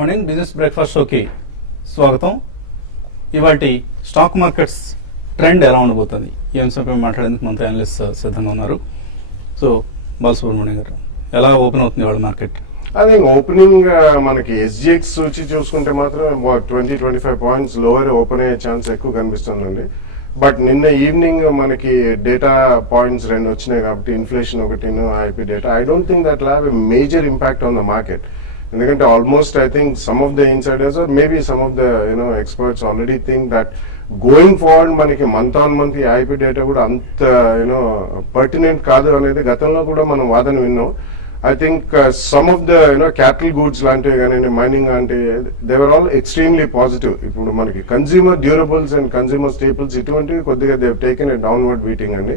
Morning business breakfast షోకి స్వాగతం. ఇవాటి స్టాక్ మార్కెట్స్ ట్రెండ్ ఎలా ఉండబోతుంది ఈ అంశంపై మాట్లాడేందుకు మనతో అనలిస్ట్ సిద్ధంగా ఉన్నారు. సో బాలసుబ్రహ్మణ్యం గారు, ఎలా ఓపెన్ అవుతుంది వాళ్ళ మార్కెట్? అదే ఓపెనింగ్ మనకి ఎస్జిఎక్స్ సూచి చూసుకుంటే మాత్రం 20-25 పాయింట్స్ లోవర్ ఓపెన్ అయ్యే ఛాన్స్ ఎక్కువ కనిపిస్తుందండి. బట్ నిన్న ఈవినింగ్ మనకి డేటా పాయింట్స్ 2 వచ్చినాయి కాబట్టి ఇన్ఫ్లేషన్ ఒకటి, IP data. I don't think that will have a major impact on the market. ఎందుకంటే almost I think some of the insiders or maybe some of the experts already think that going forward మనకి month on month ఈ IP data కూడా అంత pertinent కాదు అనేది గతంలో కూడా మనం వాదన విన్నాం. I think some of the capital goods లాంటివి కానీ మైనింగ్ లాంటివి they were all extremely positive. ఇప్పుడు మనకి consumer durables and consumer staples ఇటువంటివి కొద్దిగా they taken a downward beating అండి.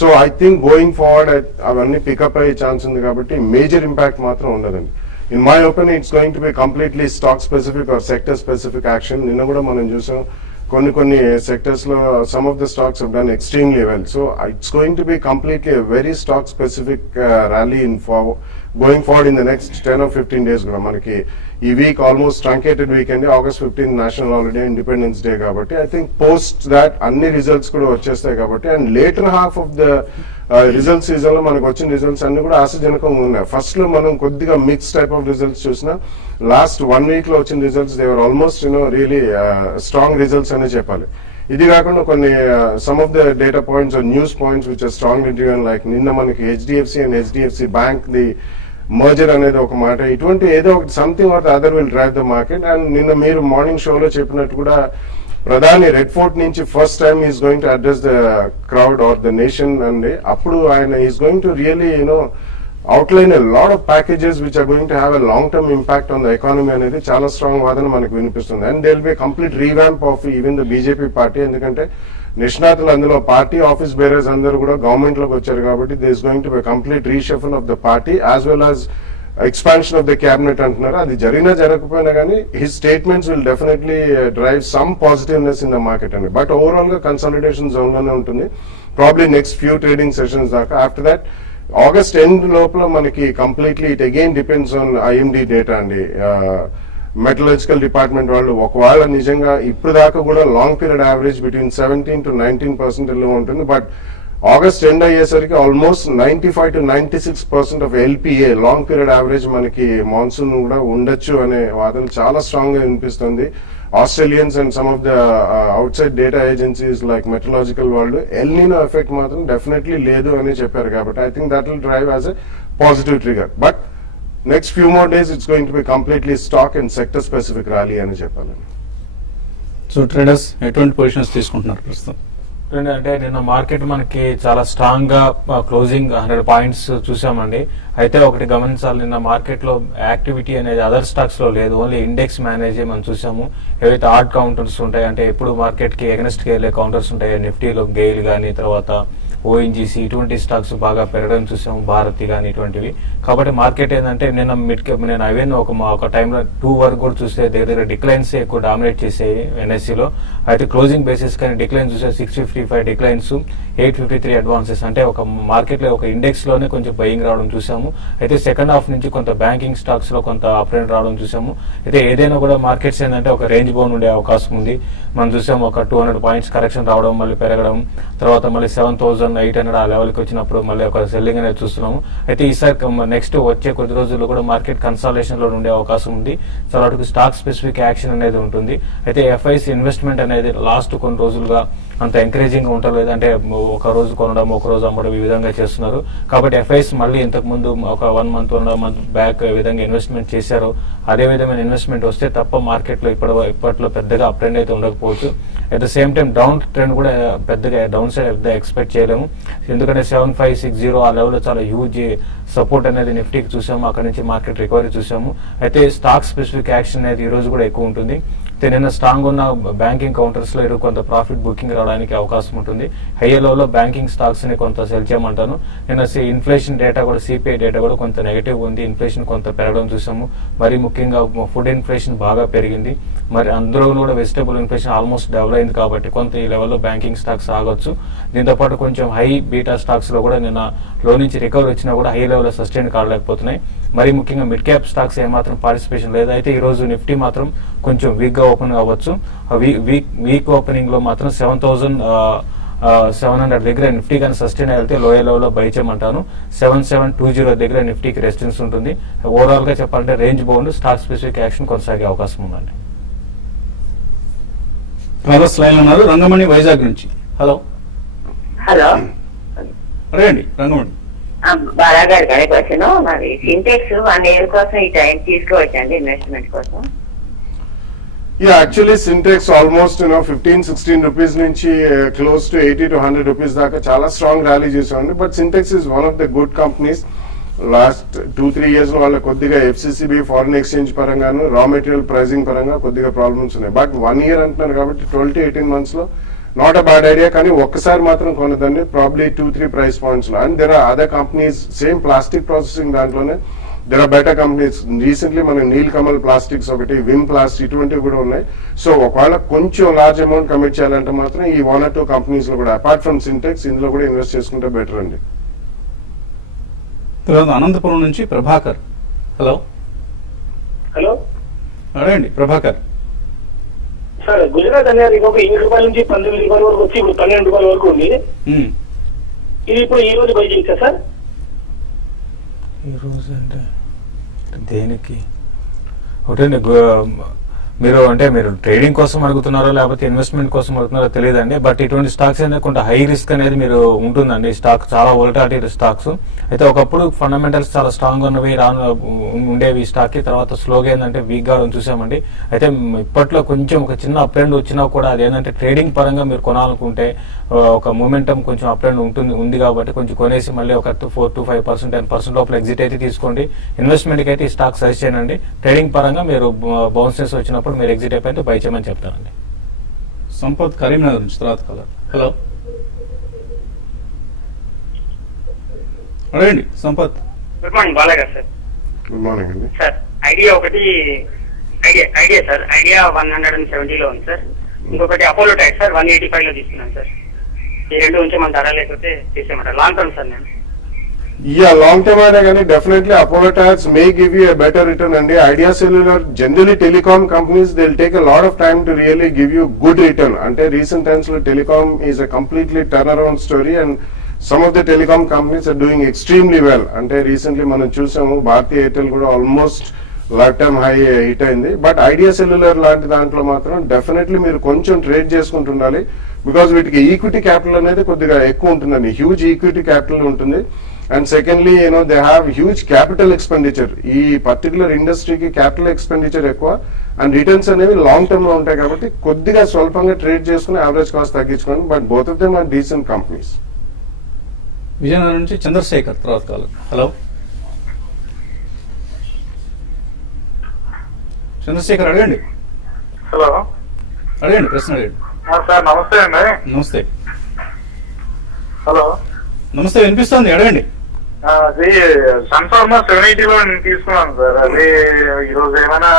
So I think going forward అవన్నీ పికప్ అయ్యే ఛాన్స్ ఉంది కాబట్టి మేజర్ ఇంపాక్ట్ మాత్రం ఉండదండి. In my opinion it's going to be completely stock specific or sector specific action. నిన్న కూడా మనం చూసాం కొన్ని సెక్టర్స్ లో some of the stocks have done extremely well. So it's going to be completely very stock specific rally in going forward in the next 10 or 15 days కూడా. మనకి ఈ week almost truncated week అండి. August 15 national holiday, independence day కాబట్టి I think post that అన్ని results కూడా వచ్చేస్తాయి కాబట్టి and later half of the result season లో మనకు వచ్చిన రిజల్ట్స్ అన్ని కూడా ఆశాజనకంగా ఉన్నాయి. ఫస్ట్ లో మనం కొద్దిగా మిక్స్ టైప్ ఆఫ్ రిజల్ట్స్ చూసినా లాస్ట్ 1 week లో వచ్చిన results they were almost really strong results అనే చెప్పాలి. ఇది కాకుండా కొన్ని some of the data points news points which are strong driven, like నిన్న మనకి HDFC and HDFC bank the merger అనేది ఒక మాట. ఇటువంటి ఏదో ఒకటి something or the other will drive the market. And నిన్న మీరు మార్నింగ్ షోలో చెప్పినట్టు కూడా ప్రధాని రెడ్ ఫోర్ట్ నుంచి first time is going to address the crowd or the nation అండి. అప్పుడు ఆయన is going to really outline a lot of packages which are going to have a long term impact on the economy అనేది చాలా strong వాదన మనకు వినిపిస్తుంది. And they will be complete revamp of even the BJP party. ఎందుకంటే నిష్ణాతులు అందులో party office bearers అందరూ కూడా గవర్నమెంట్ లోకి వచ్చారు కాబట్టి they is going to B complete reshuffle of the party as well as expansion of the cabinet అంటున్నారు. అది జరిగినా జరగకపోయినా కానీ his statements will definitely drive some positiveness in the market అండి. బట్ ఓవరాల్ గా కన్సాలిడేషన్ జోన్ లోనే ఉంటుంది probably next few trading sessions దాకా. ఆఫ్టర్ దాట్ ఆగస్ట్ ఎండ్ లోపల మనకి completely it again depends on IMD data అండి. మెటలజికల్ డిపార్ట్మెంట్ వాళ్ళు ఒకవేళ నిజంగా ఇప్పుడు దాకా కూడా long period average between 17 to 19% లో ఉంటుంది. బట్ ఆగస్ట్ ఎండ్ అయ్యేసరికి almost 95 to 96% of LPA long period average మనకి మాన్సూన్ కూడా ఉండొచ్చు అనే వాదన చాలా స్ట్రాంగ్ గా వినిపిస్తుంది. Australians and some of the out side data agencies like metrological వాళ్ళు ఎల్ నీనో ఎఫెక్ట్ మాత్రం డెఫినెట్లీ లేదు అని చెప్పారు కాబట్టి I think that will drive as a positive trigger. But next few more days it's going to be completely stock and sector specific rally అని చెప్పాలి. So traders ఎటువంటి positions తీసుకుంటున్నారు ప్రస్తుతం? అంటే నిన్న మార్కెట్ మనకి చాలా స్ట్రాంగ్ గా క్లోజింగ్ 100 పాయింట్స్ చూసామండి. అయితే ఒకటి గమనించాలి, నిన్న మార్కెట్ లో యాక్టివిటీ అనేది అదర్ స్టాక్స్ లో లేదు, ఓన్లీ ఇండెక్స్ మేనేజ్ మనం చూసాము. ఏవైతే ఆడ్ కౌంటర్స్ ఉంటాయి అంటే ఎప్పుడు మార్కెట్ కి ఎగనెస్ట్ కి వెళ్ళే కౌంటర్స్ ఉంటాయి, నిఫ్టీలో గెయిల్ గానీ తర్వాత ఓఎన్జీసీ ఇటువంటి స్టాక్స్ బాగా పెరగడం చూసాము, భారతి కానీ ఇటువంటివి. కాబట్టి మార్కెట్ ఏంటంటే నిన్న నేను అవన్నీ ఒక టైంలో 2 వరకు కూడా చూస్తే దగ్గర డిక్లైన్స్ ఎక్కువ డామినేట్ చేసాయి ఎన్ఎస్సీలో. అయితే క్లోజింగ్ బేసిస్ కానీ డిక్లైన్ చూస్తే 655 డిక్లైన్స్, 853 అడ్వాన్సెస్. అంటే ఒక మార్కెట్ లో ఒక ఇండెక్స్ లోనే కొంచెం బయింగ్ రావడం చూసాము. అయితే సెకండ్ హాఫ్ నుంచి కొంత బ్యాంకింగ్ స్టాక్స్ లో కొంత అప్ ట్రెండ్ రావడం చూసాము. అయితే ఏదైనా కూడా మార్కెట్స్ ఏంటంటే ఒక రేంజ్ బౌండ్ ఉండే అవకాశం ఉంది. మనం చూసాము ఒక 200 పాయింట్స్ కరెక్షన్ రావడం, మళ్ళీ పెరగడం, తర్వాత మళ్ళీ 7,800 ఆ లెవెల్కి వచ్చినప్పుడు మళ్ళీ ఒక సెల్లింగ్ అనేది చూస్తున్నాము. అయితే ఈసారి నెక్స్ట్ వచ్చే కొద్ది రోజుల్లో కూడా మార్కెట్ కన్సాలేషన్ లో ఉండే అవకాశం ఉంది. చాలా వరకు స్టాక్ స్పెసిఫిక్ యాక్షన్ అనేది ఉంటుంది. అయితే ఎఫ్ఐసి ఇన్వెస్ట్మెంట్ అనేది లాస్ట్ కొన్ని రోజులుగా అంత ఎంకరేజింగ్ ఉండలేదు. అంటే ఒక రోజు కొనడం ఒక రోజు అమ్మడం ఈ విధంగా చేస్తున్నారు. కాబట్టి ఎఫ్ఐస్ మళ్ళీ ఇంతకు ముందు ఒక 1 month 1.5 month బ్యాక్ ఏ విధంగా ఇన్వెస్ట్మెంట్ చేశారో అదే విధమైన ఇన్వెస్ట్మెంట్ వస్తే తప్ప మార్కెట్ లో ఇప్పట్లో పెద్దగా అప్ ట్రెండ్ అయితే ఉండకపోవచ్చు. At the same time down trend కూడా పెద్దగా డౌన్ సైడ్ ఎక్స్పెక్ట్ చేయలేము. ఎందుకంటే 7560 ఆ లెవెల్లో చాలా హ్యూజ్ సపోర్ట్ అనేది నిఫ్టీకి చూసాము. అక్కడ నుంచి మార్కెట్ రికవరీ చూసాము. అయితే స్టాక్ స్పెసిఫిక్ యాక్షన్ అనేది ఈ రోజు కూడా ఎక్కువ ఉంటుంది. అయితే నిన్న స్ట్రాంగ్ ఉన్న బ్యాంకింగ్ కౌంటర్స్ లో కొంత ప్రాఫిట్ బుకింగ్ రావడానికి అవకాశం ఉంటుంది. హైయర్ లెవెల్లో బ్యాంకింగ్ స్టాక్స్ ని కొంత సెల్ చేయమంటాను. నిన్న ఇన్ఫ్లేషన్ డేటా కూడా సిపిఐ డేటా కూడా కొంత నెగిటివ్ ఉంది. ఇన్ఫ్లేషన్ కొంత పెరగడం చూసాము. మరి ముఖ్యంగా ఫుడ్ ఇన్ఫ్లేషన్ బాగా పెరిగింది. మరి అందులో కూడా వెజిటబుల్ ఇన్ఫ్లేషన్ ఆల్మోస్ట్ డబుల్ అయింది కాబట్టి కొంత ఈ లెవెల్లో బ్యాంకింగ్ స్టాక్స్ ఆగొచ్చు. దీంతో పాటు కొంచెం హై బీటా స్టాక్స్ లో కూడా నిన్న లో నుంచి రికవరీ వచ్చినా కూడా హై లెవెల్ సస్టైన్ కాలేకపోతున్నాయి. మరి ముఖ్యంగా మిడ్ క్యాప్ స్టాక్స్ ఏమాత్రం పార్టిసిపేషన్ లేదు. అయితే ఈ రోజు నిఫ్టీ మాత్రం కొంచెం వీక్ గా ఓపెన్ అవ్వచ్చు. వీక్ ఓపెనింగ్ లో మాత్రం 7,700 దగ్గర నిఫ్టీ కానీ సస్టైన్ అయితే లోయర్ లెవెల్ లో బై చేయమంటాను. 7,720 దగ్గర నిఫ్టీకి రెసిస్టెన్స్ ఉంటుంది. ఓవరాల్ గా చెప్పాలంటే range bound stock specific action కొనసాగే అవకాశం ఉందండి. కాలర్స్ లైన్ ఉన్నారు. రంగమణి వైజాగ్ నుంచి. హలో హలో అడగండి రంగమణి. బాలా గారు గారి క్వశ్చన్, మరి సింటెక్స్ 1 year కోసం ఈ టైం తీసుకోవచ్చండి ఇన్వెస్ట్మెంట్ కోసం? యాక్చువల్లీ సింటెక్స్ ఆల్మోస్ట్ 15-16 రూపీస్ నుంచి క్లోజ్ టు 80 to 100 రూపీస్ దాకా చాలా స్ట్రాంగ్ ర్యాలీ చేసామండి. But Sintex is one of the good companies. Last 2-3 years లో వాళ్ళ కొద్దిగా FCCB foreign exchange పరంగాను raw material pricing పరంగా కొద్దిగా ప్రాబ్లమ్స్ ఉన్నాయి. బట్ 1 year అంటున్నారు కాబట్టి 12 to 18 months లో నాట్ అ బ్యాడ్ ఐడియా. కానీ ఒక్కసారి మాత్రం కొనదండి, ప్రాబ్లీ 2-3 ప్రైస్ పాయింట్స్ లో. And there are other companies same plastic processing దాంట్లోనే there are better companies. Recently మన నీల్ కమల్ ప్లాస్టిక్స్ ఒకటి, విమ్ ప్లాస్ట్ ఇటువంటివి కూడా ఉన్నాయి. సో ఒకవేళ కొంచెం లార్జ్ అమౌంట్ కమిట్ చేయాలంటే మాత్రం ఈ 1 or 2 కంపెనీస్ లో కూడా అపార్ట్ ఫ్రమ్ సింటెక్స్ ఇందులో కూడా ఇన్వెస్ట్ చేసుకుంటే బెటర్ అండి. తర్వాత అనంతపురం నుంచి ప్రభాకర్. హలో హలో అడగండి ప్రభాకర్. సార్, గుజరాత్ అనేది ఒక 8 రూపాయల నుంచి 19 రూపాయల వరకు వచ్చి ఇప్పుడు 12 రూపాయల వరకు ఉంది. ఇది ఇప్పుడు ఈ రోజు బై చేయించా సార్? ఈ రోజు అంటే దేనికి ఒకటే మీరు ట్రేడింగ్ కోసం అడుగుతున్నారో లేకపోతే ఇన్వెస్ట్మెంట్ కోసం అడుగుతున్నారో తెలియదండి. బట్ ఇటువంటి స్టాక్స్ అనేది కొంత హై రిస్క్ అనేది మీరు ఉంటుందండి. స్టాక్ చాలా వోలటాలిటీ స్టాక్స్. అయితే ఒకప్పుడు ఫండమెంటల్స్ చాలా స్ట్రాంగ్ ఉన్నవి ఉండేవి ఈ స్టాక్ కి, తర్వాత స్లోగా ఏంటంటే వీక్ గా చూసామండి. అయితే ఇప్పట్లో కొంచెం ఒక చిన్న అప్ ట్రెండ్ వచ్చినా కూడా అది ఏంటంటే ట్రేడింగ్ పరంగా మీరు కొనాలనుకుంటే ఒక మూమెంటం కొంచెం అప్ ట్రెండ్ ఉంది కాబట్టి కొంచెం కొనేసి మళ్ళీ ఒక 4 to 5%, 10% లోపల ఎగ్జిట్ అయితే తీసుకోండి. ఇన్వెస్ట్మెంట్ కి అయితే ఈ స్టాక్ సజెస్ట్ చేయండి. ట్రేడింగ్ పరంగా మీరు బౌన్సెస్ వచ్చినప్పుడు మీరు ఎగ్జిట్ అయిపోతే బై చేయమని చెప్తారండి. సంపత్ కరీంనగర్ నుంచి తర్వాత కలర్. హలో అడగండి సంపత్. గుడ్ మార్నింగ్ బాలా గారు. సార్ గుడ్ మార్నింగ్ అండి. సార్ ఐడియా ఒకటి, ఐడియా సార్, ఐడియా 170 లో ఉంది సార్. ఇంకొకటి అపోలో టైర్ సార్ 185 లో తీసుకున్నాను సార్. ఈ రెండు ఉంచి మన ధర లేకపోతే తీసేయమంటారు. లాంగ్ టర్మ్ సార్ నేను. లాంగ్ టర్మ్ అయినా కానీ definitely Apollo tyres may give you a better return అండి. Idea cellular generally telecom companies they will take a lot of time to really give you good return. అంటే recent times లో telecom is a completely turn around story and some of the telecom companies are doing extremely well. అంటే recently మనం చూసాము భారతీయ ఎయిర్టెల్ కూడా almost life time high hit అయింది. But Idea Cellular లాంటి దాంట్లో మాత్రం డెఫినెట్లీ మీరు కొంచెం ట్రేడ్ చేసుకుంటుండాలి. బికాస్ వీటికి ఈక్విటీ క్యాపిటల్ అనేది కొద్దిగా ఎక్కువ ఉంటుందండి, హ్యూజ్ ఈక్విటీ క్యాపిటల్ ఉంటుంది. And secondly they have huge capital expenditure. ఈ పర్టికులర్ ఇండస్ట్రీకి క్యాపిటల్ ఎక్స్పెండిచర్ ఎక్కువ అండ్ రిటర్న్స్ అనేవి లాంగ్ టర్మ్ లో ఉంటాయి కాబట్టి కొద్దిగా స్వల్పంగా ట్రేడ్ చేసుకుని యావరేజ్ కాస్ట్ తగ్గించుకోండి. But both of them are decent companies. Vizianagaram నుంచి చంద్రశేఖర్ తర్వాత కాలర్. హలో చంద్రశేఖర్ అడగండి. హలో అడగండి ప్రశ్న అడగండి. సార్ నమస్తే అండి. నమస్తే. హలో నమస్తే వినిపిస్తుంది అడగండి. అది సన్ఫార్మర్ 780 లో నేను తీసుకున్నాను సార్. అది ఈరోజు ఏమైనా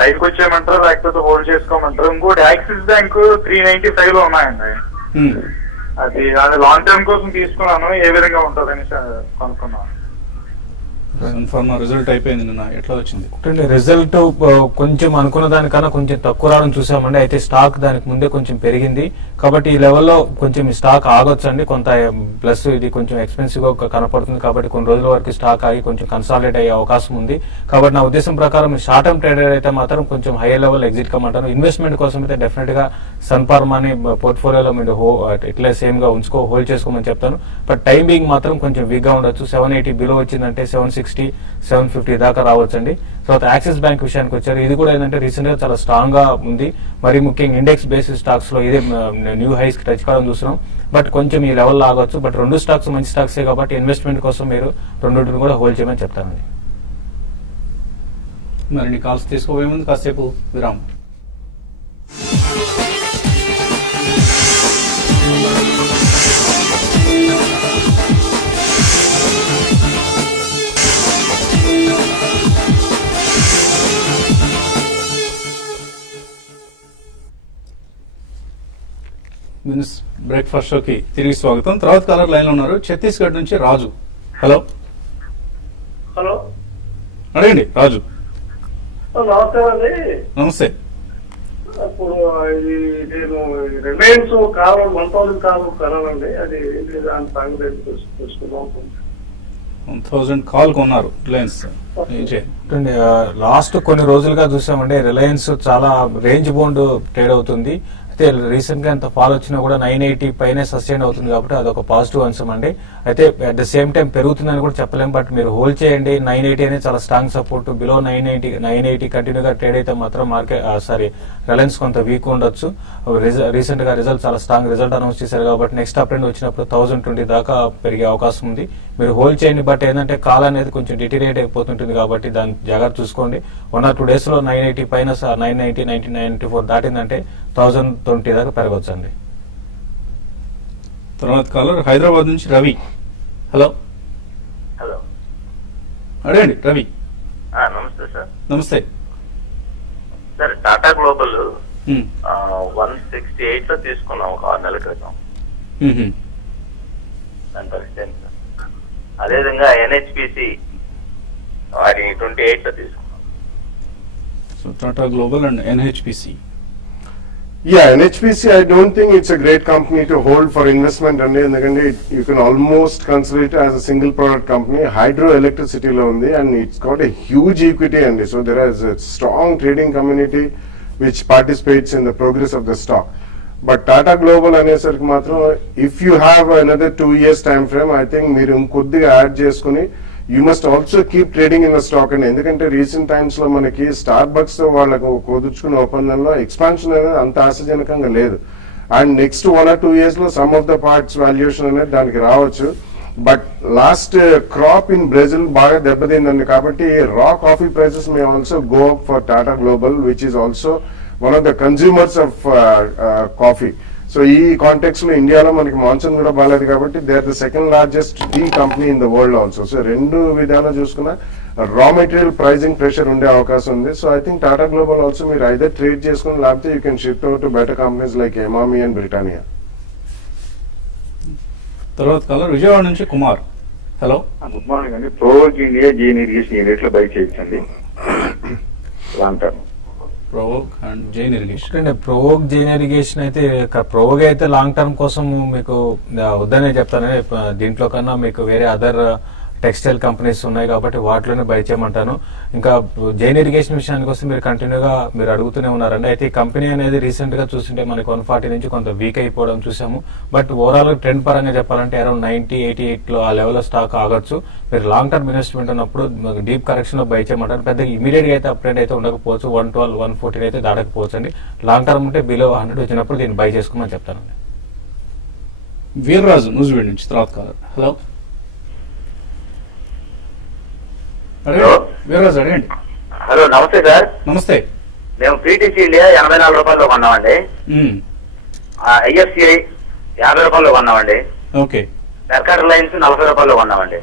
బయటకు వచ్చేయమంటారు లేకపోతే హోల్డ్ చేసుకోమంటారు? ఇంకోటి యాక్సిస్ బ్యాంక్ 395 లో ఉన్నాయండి. అది లాంగ్ టర్మ్ కోసం తీసుకున్నాను. ఏ విధంగా ఉంటుందని కనుక్కున్నాను. ఇన్ఫార్మా రిజల్ట్ అయిపోయింది నిన్న, ఎట్లా వచ్చింది? రిజల్ట్ కొంచెం అనుకున్న దానికన్నా కొంచెం తక్కువ రావడం చూసామండి. అయితే స్టాక్ దానికి ముందే కొంచెం పెరిగింది కాబట్టి ఈ లెవెల్లో కొంచెం ఈ స్టాక్ ఆగొచ్చండి. కొంత ప్లస్ ఇది కొంచెం ఎక్స్పెన్సివ్ గా కనపడుతుంది కాబట్టి కొన్ని రోజుల వరకు స్టాక్ ఆగి కొంచెం కన్సాలిడేట్ అయ్యే అవకాశం ఉంది. కాబట్టి నా ఉద్దేశం ప్రకారం షార్ట్ టర్మ్ ట్రేడర్ అయితే మాత్రం కొంచెం హైయర్ లెవెల్ ఎగ్జిట్ కమ్మంటాను. ఇన్వెస్ట్మెంట్ కోసం అయితే డెఫినెట్ గా సన్ఫార్మాని పోర్ట్ఫోలియోలో మీరు ఇట్లా సేమ్ గా హోల్డ్ చేసుకోమని చెప్తాను. బట్ టైమింగ్ మాత్రం కొంచెం వీక్ గా ఉండొచ్చు. 780 బిలో వచ్చిందంటే 760, 750 దాకా రావచ్చండి. తర్వాత యాక్సిస్ బ్యాంక్ విషయానికి వచ్చారు. ఇది కూడా ఏంటంటే రీసెంట్ గా చాలా స్ట్రాంగ్ గా ఉంది. మరి ముఖ్యంగా ఇండెక్స్ బేసిస్ స్టాక్స్ లో ఇదే న్యూ హైస్ కి టచ్ కావడం చూస్తున్నాం. బట్ కొంచెం ఈ లెవెల్ ఆగొచ్చు. బట్ రెండు స్టాక్స్ మంచి స్టాక్సే కాబట్టి ఇన్వెస్ట్మెంట్ కోసం మీరు రెండింటిని కూడా హోల్డ్ చేయమని చెప్తానండి. మరి కాల్స్ తీసుకోబోయే ముందు కాసేపు విరామం. బ్రేక్ఫాస్ట్ షోకి తిరిగి స్వాగతం. తర్వాత కాలర్ లైన్ లో ఉన్నారు, ఛత్తీస్గఢ్ నుంచి రాజు. హలో హలో, అడగండి రాజు. నమస్కారం అండి. నమస్తే. ఇప్పుడు ఇది నేను రిలయన్స్ కావాలి 1000 కావాలి కరాలండి, అది దాని సంగతి తెలుసుకుందాం. 1000 కాల్ కొన్నారు రిలయన్స్. ఏం చేయాలి? లాస్ట్ కొన్ని రోజులుగా చూసామండి, రిలయన్స్ చాలా రేంజ్ బౌండ్ ట్రేడ్ అవుతుంది. అయితే రీసెంట్ గా ఎంత ఫాల్ వచ్చినా కూడా 980 పైనే సస్టైన్ అవుతుంది కాబట్టి అదొక పాజిటివ్ అంశం అండి. అయితే అట్ ద సేమ్ టైం పెరుగుతుందని కూడా చెప్పలేం, బట్ మీరు హోల్డ్ చేయండి. 980 అనేది చాలా స్ట్రాంగ్ సపోర్ట్. బిలో 980 కంటిన్యూగా ట్రేడ్ అయితే మాత్రం రిలయన్స్ కొంత వీక్ ఉండొచ్చు. రీసెంట్ గా రిజల్ట్ చాలా స్ట్రాంగ్ రిజల్ట్ అనౌన్స్ చేశారు కాబట్టి నెక్స్ట్ అప్ ట్రెండ్ వచ్చినప్పుడు 1020 దాకా పెరిగే అవకాశం ఉంది. మీరు హోల్డ్ చేయండి, బట్ ఏంటంటే కాల్ అనేది కొంచెం డిటీరియేట్ అయిపోతుంటుంది కాబట్టి దాన్ని జాగ్రత్త చూసుకోండి. 1 or 2 days లో 980 పైన 990, 994 దాటిందంటే 1020 దాకా పెరగొచ్చండి. తర్వాత కాలర్ హైదరాబాద్ నుంచి రవి. హలో హలో, అడగండి రవి. నమస్తే సార్. నమస్తే. సార్ టాటా గ్లోబల్ మ్మ్. 168 లో తీసుకున్నాం ఒక 6 నెలల క్రితం. మ్మ్. దాని పరిస్థితి ఏంటి సార్? అదేవిధంగా ఎన్హెచ్పిసి వారి 28 లో తీసుకున్నాం. So Tata global and NHPC. Yeah, NHPC, I don't think it's a great company to hold for investment and you can almost consider it as a single product company. Hydroelectricity lo undi and it's got a huge equity and so there is a strong trading community which participates in the progress of the stock. But Tata Global అనేసరికి మాత్రం if you have another 2 years time frame, I think మీరు కొద్దిగా add చేసుకుని you must also keep trading in the stock అండి. ఎందుకంటే recent times లో మనకి star bucks తో వాళ్ళకు కుదుర్చుకున్న ఒప్పందంలో ఎక్స్పాన్షన్ అనేది అంత ఆశాజనకంగా లేదు. అండ్ నెక్స్ట్ 1 or 2 years లో some of the parts valuation అనేది దానికి రావచ్చు. But last crop in Brazil బాగా దెబ్బతిందండి కాబట్టి raw coffee prices may also go up for Tata Global which is also one of the consumers of coffee. So ఈ context లో ఇండియాలో మనకి మాన్సూన్ కూడా బాగాలేదు కాబట్టి they are the second largest tea company in the world also. So రెండు విధాలు చూసుకున్నా రా మెటీరియల్ ప్రైజింగ్ ప్రెషర్ ఉండే అవకాశం ఉంది. So I think Tata global also మీరు ఐదర్ ట్రేడ్ చేసుకుని లేకపోతే you can shift out to better companies like Emami and Britannia. తర్వాత కాలర్ విజయవాడ నుంచి కుమార్. హలో గుడ్ మార్నింగ్ అండి. ప్రోవోక్ ఇండియా జైన్ ఇరిగేషన్ ఈ రేట్లో బై చేయొచ్చండి long term? Provogue and Jain irrigation. Provogue Jain irrigation అయితే ప్రోవోక్ అయితే లాంగ్ టర్మ్ కోసం మీకు వద్దనే చెప్తాను. దీంట్లో కన్నా మీకు వేరే అదర్ టెక్స్టైల్ కంపెనీస్ ఉన్నాయి కాబట్టి వాటిలోనే బై చేయమంటాను. ఇంకా జైన్ ఇరిగేషన్ విషయానికి వస్తే మీరు కంటిన్యూగా మీరు అడుగుతూనే ఉన్నారండి. అయితే ఈ కంపెనీ అనేది రీసెంట్ గా చూస్తుంటే మనకి 140 నుంచి కొంత వీక్ అయిపోవడం చూసాము. బట్ ఓవరాల్ ట్రెండ్ పరంగా చెప్పాలంటే అరౌండ్ 90-88 లో ఆ లెవెల్ లో స్టాక్ ఆగొచ్చు. మీరు లాంగ్ టర్మ్ ఇన్వెస్ట్మెంట్ ఉన్నప్పుడు డీప్ కరెక్షన్ లో బై చేయమంటారు. పెద్ద ఇమీడియట్ గా అయితే అప్డేట్ అయితే ఉండకపోవచ్చు. 112, 114 అయితే దాటకపోవచ్చు అండి. లాంగ్ టర్మ్ ఉంటే బిలో 100 వచ్చినప్పుడు దీన్ని బై చేసుకోమని చెప్తానండి. వీర్రాజు నూజివీడ్ నుంచి తర్వాత కాలర్. హలో వీర్రాజు అడగండి. హలో, నమస్తే సార్. నమస్తే. మేము పీటీసీ ఇండియా 84 రూపాయల్లో కొన్నామండి. ఐఎఫ్సిఐ 50 రూపాయల్లో కొన్నామండి. ఓకే. సర్కార్ రిలయన్స్ 40 రూపాయల్లో కొన్నామండి.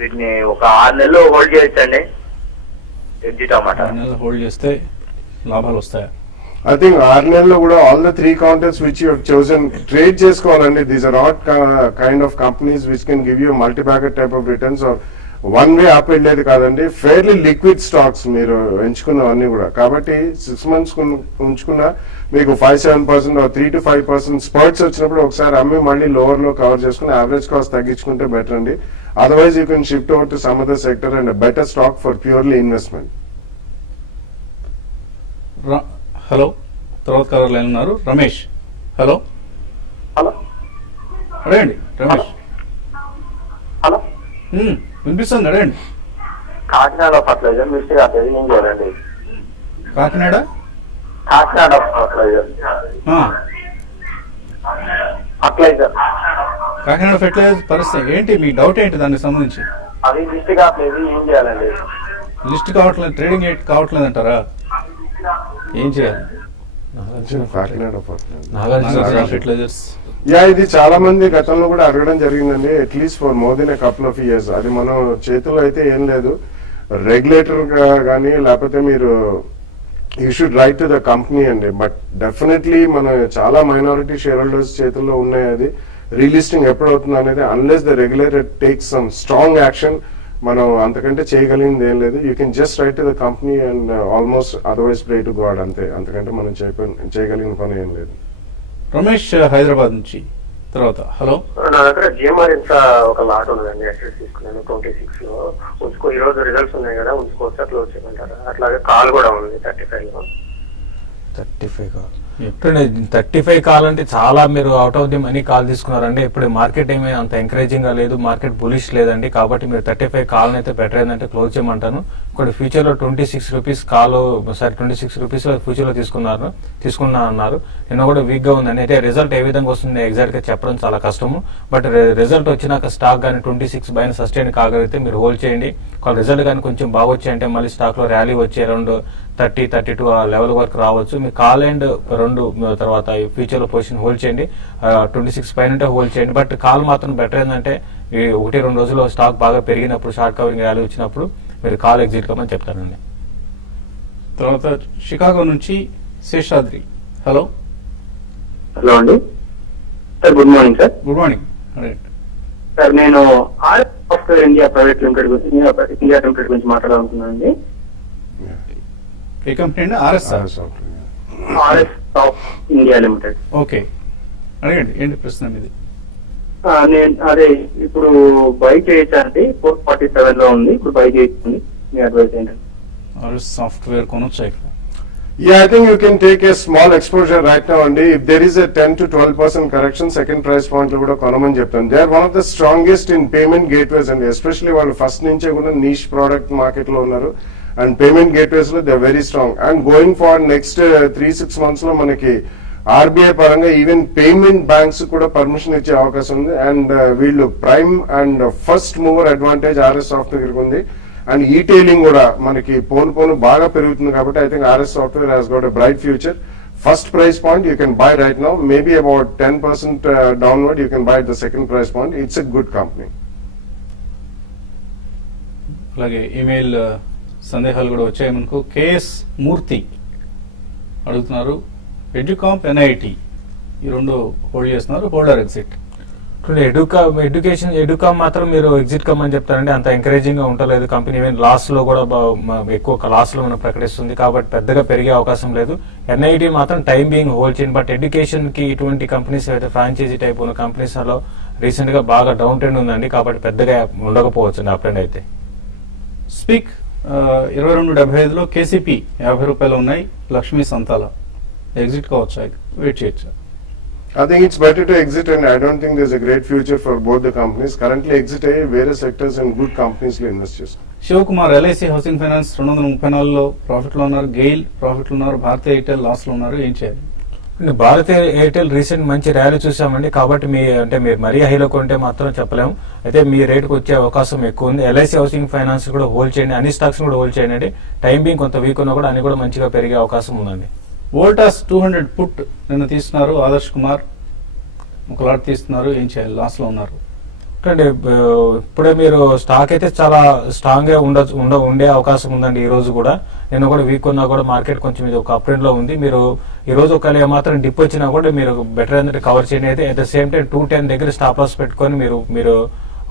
వీటిని ఒక 6 నెలలు హోల్డ్ చేయొచ్చండి. ఎగ్జిట్ అన్నమాట. హోల్డ్ చేస్తే లాభాలు వస్తాయా? I think 6 నెలల్లో కూడా all the 3 counters which you have chosen trade చేసుకోవాలండి. These are not kind of companies which can give you a multi-bagger type of returns or one way up వెళ్ళేది కాదండి. Fairly liquid stocks మీరు ఎంచుకున్నవన్నీ కూడా. కాబట్టి 6 months ఉంచుకున్న మీకు 5-7% 3-5% spurts వచ్చినప్పుడు ఒకసారి అమ్మి మళ్ళీ లోవర్ లో కవర్ చేసుకుని యావరేజ్ కాస్ట్ తగ్గించుకుంటే బెటర్ అండి. Otherwise you can shift over to some other sector and better stock for purely investment. Hello తర్వాత కాలర్ లైన్ ఉన్నారు రమేష్. హలో హలో అడగండి రమేష్. హలో, వినిపిస్తుంది అడగండి. కాకినాడ ఫర్టిలైజర్ మిస్టేక్ అవుతుంది, ఏం చేయాలండి? కాకినాడ ఫర్టిలైజర్ కాకినాడ ఫెర్టిలైజర్ పరిస్థితి ఏంటి? మీ డౌట్ ఏంటి దానికి సంబంధించి? అది లిస్ట్ కావట్లేదు, ఏం చేయాలండి? లిస్ట్ కావట్లేదు, ట్రేడింగ్ కావట్లేదు అంటారా? ఏం చేయాలి? ఫెర్టిలైజర్స్ ఇది చాలా మంది గతంలో కూడా అడగడం జరిగిందండి. At least for more than couple of years. అది మనం చేతుల్లో అయితే ఏం లేదు. రెగ్యులేటర్ కానీ లేకపోతే మీరు you should write to the company అండి. బట్ డెఫినెట్లీ మన చాలా మైనారిటీ షేర్ హోల్డర్స్ చేతుల్లో ఉన్నాయి. అది రీలిస్టింగ్ ఎప్పుడు అవుతుంది అనేది unless the regulator takes some strong action మనం అంతకంటే చేయగలిగింది ఏం లేదు. You can just right to the company and almost otherwise pray to God అంతే. అంతకంటే మనం చేయగలిగిన పని ఏం లేదు. రమేష్ హైదరాబాద్ నుంచి తర్వాత హలో. నా దగ్గర జిఎంఆర్ ఇన్ఫ్రా ఒక లాట్ ఉందండి, అసెట్స్ తీసుకున్నాను 26 లో. ఉంచుకో, ఈ రోజు రిజల్ట్స్ ఉన్నాయి కదా, ఉంచుకోవచ్చా క్లోజ్ చేయమంటారా? అట్లాగే కాల్ కూడా ఉంది 35 లో. 35 కాల్ 35 కాల్ అంటే చాలా మీరు out of the money call తీసుకున్నారండి. ఇప్పుడు మార్కెట్ ఏమీ అంత ఎంకరేజింగ్ గా లేదు, మార్కెట్ బులిష్ లేదండి. కాబట్టి మీరు 35 కాల్ అయితే బెటర్ ఏంటంటే క్లోజ్ చేయమంటాను. ఇక్కడ ఫ్యూచర్ లో 26 rupees call, sorry 26 rupees future లో తీసుకున్నా అన్నారు. నిన్న కూడా వీక్ గా ఉందండి. అయితే రిజల్ట్ ఏ విధంగా వస్తుంది ఎగ్జాక్ట్ గా చెప్పడం చాలా కష్టము. బట్ రిజల్ట్ వచ్చినాక స్టాక్ కానీ 26 పైన సస్టైన్ కాగలిగితే మీరు హోల్డ్ చేయండి. రిజల్ట్ కానీ కొంచెం బాగా వచ్చాయంటే మళ్ళీ స్టాక్ లో ర్యాలీ వచ్చి అరౌండ్ 30-32 ఆ లెవెల్ వరకు రావచ్చు. మీ కాల్ అండ్ 2 తర్వాత ఫ్యూచర్ లో పొజిషన్ హోల్డ్ చేయండి. 26 పైన హోల్డ్ చేయండి. బట్ కాల్ మాత్రం బెటర్ ఏంటంటే 1-2 రోజుల్లో స్టాక్ బాగా పెరిగినప్పుడు, షార్ట్ కవరింగ్ ర్యాలీ వచ్చినప్పుడు మీరు కాల్ ఎగ్జిట్ కమని చెప్తానండి. తర్వాత షికాగో నుంచి శేషాద్రి హలో. హలో అండి sir, good morning sir. Good morning. Sir నేను RS software India private limited గురించి మాట్లాడాలనుకున్నాను అండి. ఏ కంపెనీ అండి? RS RS soft India limited. Okay, అడగండి ఏంటి ప్రశ్న మీది? నేను అదే ఇప్పుడు బై చేయొచ్చండి, 447 లో ఉంది, ఇప్పుడు బై చేయొచ్చండి, మీ అడ్వైస్ ఏంటండి? ఆర్ఎస్ సాఫ్ట్వేర్ కొనొచ్చా? Yeah, I think you can take a small exposure right now, and if there is a 10 to 12% correction, second price point lo kuda konamani cheptanu. They are one of the strongest in payment gateways, and especially వాళ్ళు first నుంచే కూడా niche product market లో ఉన్నారు, and payment gateways లో they are very strong. And going for next 3-6 months లో మనకి RBI పరంగా even payment banks కూడా పర్మిషన్ ఇచ్చే అవకాశం ఉంది. అండ్ వీళ్ళు prime and first mover advantage RS software ఉంది. అండ్ ఈటైలింగ్ కూడా మనకి పోను బాగా పెరుగుతుంది. కాబట్టి I think RS software has got a bright future. First price point you can buy right now, maybe about 10% downward you can buy the second price point. It's a good company. అలాగే email సందేహాలు కూడా వచ్చాయి మనకు. KS మూర్తి అడుగుతున్నారు, Educomp NIT ఈ రెండు hold చేస్తున్నారు, holder exit. ఎడ్యుకామ్ మాత్రం మీరు ఎగ్జిట్ కమ్మని చెప్తారండి. అంత ఎంకరేజింగ్ గా ఉండలేదు కంపెనీ. ఈవెన్ లాస్ లో కూడా ఎక్కువ లాస్ లో మనం ప్రకటిస్తుంది, కాబట్టి పెద్దగా పెరిగే అవకాశం లేదు. ఎన్ఐటి మాత్రం టైం బీయింగ్ హోల్డ్ చేయండి. బట్ ఎడ్యుకేషన్ కి ఇటువంటి కంపెనీస్ అయితే ఫ్రాంచైజీ టైప్ ఉన్న కంపెనీస్ లో రీసెంట్ గా బాగా డౌన్ ట్రెండ్ ఉందండి, కాబట్టి పెద్దగా ఉండకపోవచ్చు అప్ ట్రెండ్ అయితే. స్పీక్ 22.75లో కేసీపీ 50 రూపాయలు ఉన్నాయి, లక్ష్మీ సంతాల ఎగ్జిట్ కావచ్చా, వెయిట్ చేయొచ్చా? I think it's better to exit, and I don't think there's a great future for both the companies. Currently exit అయ్యి వేరే సెక్టర్స్ అండ్ గుడ్ కంపెనీస్ లో ఇన్వెస్ట్ చేసుకోండి. Shivakumar LIC housing finance 234లో profit లో ఉన్నారు, GAIL profit లో ఉన్నారు, భారతీయ ఎయిర్టెల్ లాస్ లో ఉన్నారు, ఏం చేయాలి? భారతీయ ఎయిర్టెల్ రీసెంట్ మంచి ర్యాలీ చూసామండి, కాబట్టి మీరు మరీ హైలో కొంటే మాత్రం చెప్పలేము. అయితే మీ రేటుకు వచ్చే అవకాశం ఎక్కువ ఉంది. ఎల్ఐసి హౌసింగ్ ఫైనాన్స్ కూడా హోల్డ్ చేయండి, అన్ని స్టాక్స్ కూడా హోల్డ్ చేయండి. టైం బీయింగ్ కొంత వీక్ ఉన్నా కూడా అన్ని కూడా మంచిగా పెరిగే అవకాశం ఉందండి. వోల్టాస్ 200 పుట్ నిన్న తీస్తున్నారు, ఆదర్శ్ కుమార్ ఒక లాట్ తీస్తున్నారు, ఏం చేయాలి? లాస్ లో ఉన్నారు. ఇప్పుడే మీరు స్టాక్ అయితే చాలా స్ట్రాంగ్ గా ఉండే అవకాశం ఉందండి. ఈ రోజు కూడా నిన్న కూడా వీక్ ఉన్నా కూడా మార్కెట్ కొంచెం ఇది ఒక అప్ ట్రెండ్ లో ఉంది. మీరు ఈ రోజు ఒకవేళ ఏమాత్రం డిప్ వచ్చినా కూడా మీరు బెటర్ అనేది కవర్ చేయండి. అయితే అట్ ద సేమ్ టైం 210 దగ్గర స్టాప్ లాస్ పెట్టుకొని మీరు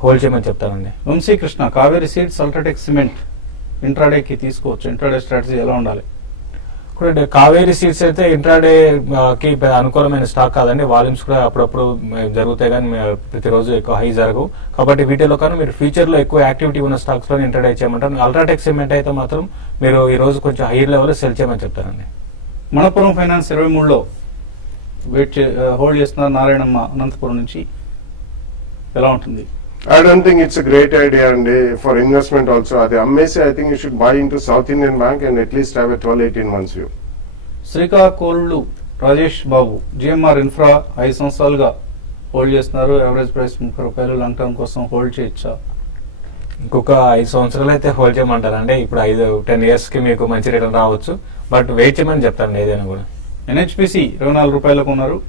హోల్డ్ చేయమని చెప్తానండి. Vamsikrishna Kaveri seeds, UltraTech cement ఇంట్రాడేకి తీసుకోవచ్చు, ఇంట్రాడే స్ట్రాటజీ ఎలా ఉండాలి? కావేరీ సీడ్స్ అయితే ఇంట్రాడే కి అనుకూలమైన స్టాక్ కాదండి. వాల్యూమ్స్ కూడా అప్పుడప్పుడు జరుగుతాయి, కానీ ప్రతిరోజు ఎక్కువ హై జరగవు. కాబట్టి వీటిలో కానీ మీరు ఫ్యూచర్ లో ఎక్కువ యాక్టివిటీ ఉన్న స్టాక్స్ లో ఇంట్రాడే చేయమంటారు. అల్ట్రాటెక్ సిమెంట్ అయితే మాత్రం మీరు ఈ రోజు కొంచెం హై లెవెల్ సెల్ చేయమని చెప్తారండి. మనపురం ఫైనాన్స్ 23లో హోల్డ్ చేస్తున్నారు, నారాయణమ్మ అనంతపురం నుంచి, ఎలా ఉంటుంది? I don't think it's a great idea and for investment also. Adi ammesi I think you should buy into South Indian Bank and at least have a 12-18 months view. Srikakulam Rajesh Babu GMR infra 5 సంవత్సరాలుగా hold చేస్తున్నారు, average price 30 రూపాయలు, long term కోసం hold చేయొచ్చా? ఇంకొక 5 సంవత్సరాలు అయితే hold చేయమంటారండి. ఇప్పుడు 10 years కి మీకు మంచి రిటర్న్ రావచ్చు, బట్ వెయిట్ చేయమని చెప్తారండి ఏదైనా కూడా. ఎన్హెచ్పిసి 24 రూపాయలకు ఉన్నారు,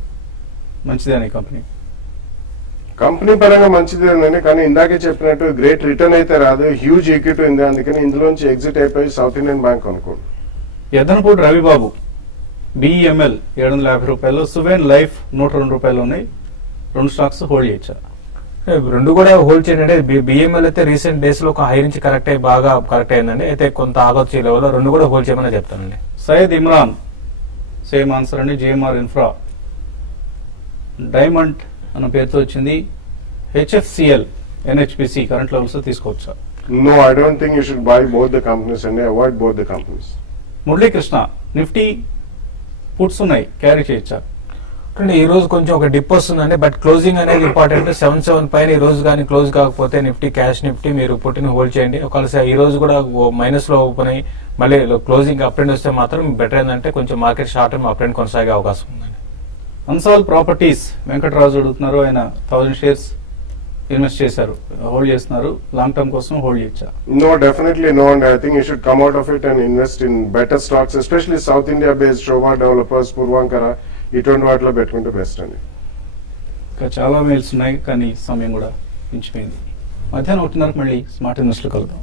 మంచిదే అని కంపెనీ పరంగా మంచిదేనండి, కానీ ఇందాకే చెప్పినట్టు గ్రేట్ రిటర్న్ అయితే రాదు, హ్యూజ్ ఈక్విటీ ఉంది, అందుకని ఇందులోంచి ఎగ్జిట్ అయిపోయి సౌత్ ఇండియన్ బ్యాంక్ అనుకోండి. ఎద్దనపూడి రవిబాబు బిఈఎంఎల్ 750 రూపాయలు, సువేన్ లైఫ్ 102 రూపాయలు ఉన్నాయి. 2 స్టాక్స్ హోల్డ్ చేయొచ్చా? రెండు కూడా హోల్డ్ చేయండి. బిఎంఎల్ అయితే రీసెంట్ డేస్ లో ఒక హై నుంచి కరెక్ట్ అయ్యి బాగా కరెక్ట్ అయిందండి. అయితే కొంత ఆగొచ్చు ఈ లెవెల్లో. రెండు కూడా హోల్డ్ చేయమని చెప్తానండి. సయ్యద్ ఇమ్రాన్ సేమ్ ఆన్సర్ అండి. జిఎంఆర్ ఇన్ఫ్రా డైమండ్ అన్న పేరుతో వచ్చింది. హెచ్ఎఫ్సిఎల్ ఎన్హెచ్పిసి కరెంట్ లెవెల్స్ తీసుకోవచ్చా? No, I don't think you should buy both the companies and avoid both the companies. Muralikrishna Nifty puts ఉన్నాయి, క్యారీ చేయొచ్చా? అంటే ఈ రోజు కొంచెం ఒక డిప్ వస్తుందండి. బట్ క్లోజింగ్ అనేది ఇంపార్టెంట్. 77 పైన ఈ రోజు కానీ క్లోజ్ కాకపోతే నిఫ్టీ క్యాష్ నిఫ్టీ మీరు పుట్టిన హోల్డ్ చేయండి. ఒకవేళ ఈ రోజు కూడా మైనస్ లో ఓపెన్ అయ్యి మళ్ళీ క్లోజింగ్ అప్ ట్రెండ్ వస్తే మాత్రం బెటర్ ఏంటంటే కొంచెం market short term up trend కొనసాగే అవకాశం ఉందండి. అన్సాల్ ప్రాపర్టీస్ వెంకటరాజు అడుగుతున్నారు. ఆయన 1000 షేర్స్ ఇన్వెస్ట్ చేశారు, హోల్డ్ చేస్తున్నారు. లాంగ్ టర్మ్ కోసం హోల్డ్ చేయొచ్చా? No, definitely no, and I think you should come out of it and invest in better stocks, especially South India based Shobha Developers, Purvankara, ఇటువంటి వాటిలో పెట్టుకుంటే best అండి. ఇంకా చాలా మెయిల్స్ ఉన్నాయి కానీ సమయం కూడా మించిపోయింది. మధ్యాహ్నం 1:30 మళ్ళీ స్మార్ట్ ఇన్వెస్ట్లో కలుద్దాం.